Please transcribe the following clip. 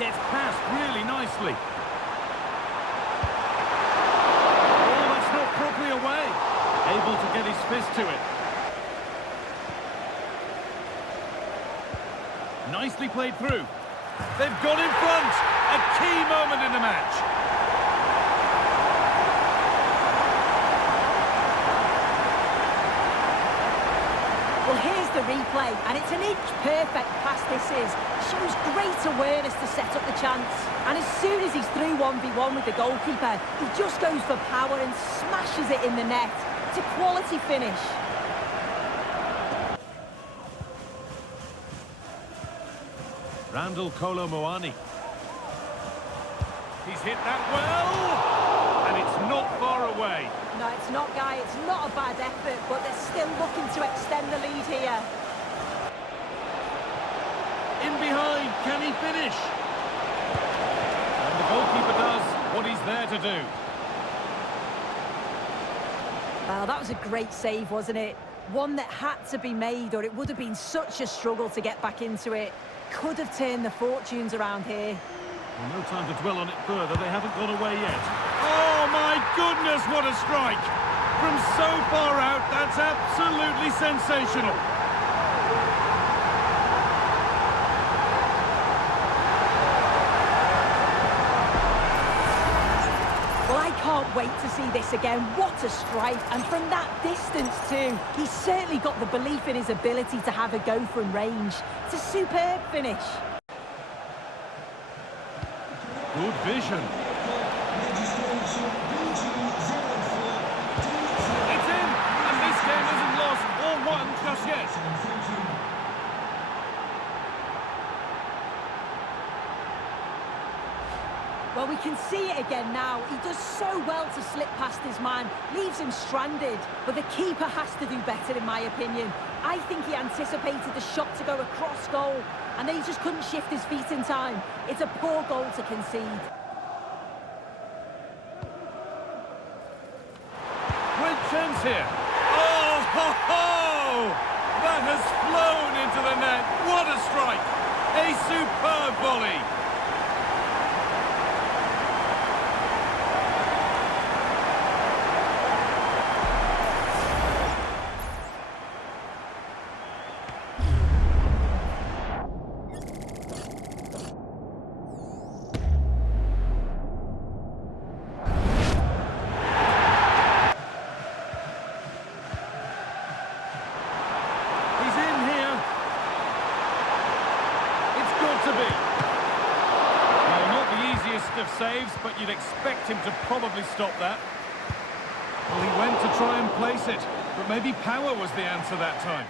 Gets past really nicely. Oh, that's not properly away. Able to get his fist to it. Nicely played through. They've got in front. A key moment in the match. Well, here's the replay, and it's an inch-perfect pass this is. Shows great awareness to set up the chance. And as soon as he's through 1v1 with the goalkeeper, he just goes for power and smashes it in the net. It's a quality finish. Randall Kolo Muani. He's hit that well, and it's not far away. No, it's not, Guy. It's not a bad effort, but they're still looking to extend the lead here. In behind, can he finish? And the goalkeeper does what he's there to do. Well, that was a great save, wasn't it? One that had to be made, or it would have been such a struggle to get back into it. Could have turned the fortunes around here. Well, no time to dwell on it further. They haven't gone away yet. Oh, my goodness, what a strike! From so far out, that's absolutely sensational. Well, I can't wait to see this again. What a strike, and from that distance too. He's certainly got the belief in his ability to have a go from range. It's a superb finish. Good vision. It's in, and this game isn't lost or won just yet. Well, we can see it again now. He does so well to slip past his man, leaves him stranded. But the keeper has to do better, in my opinion. I think he anticipated the shot to go across goal, and then he just couldn't shift his feet in time. It's a poor goal to concede. Great chance here. Oh, ho, ho! That has flown into the net. What a strike! A superb volley. Of saves, but you'd expect him to probably stop that. Well, he went to try and place it, but maybe power was the answer that time.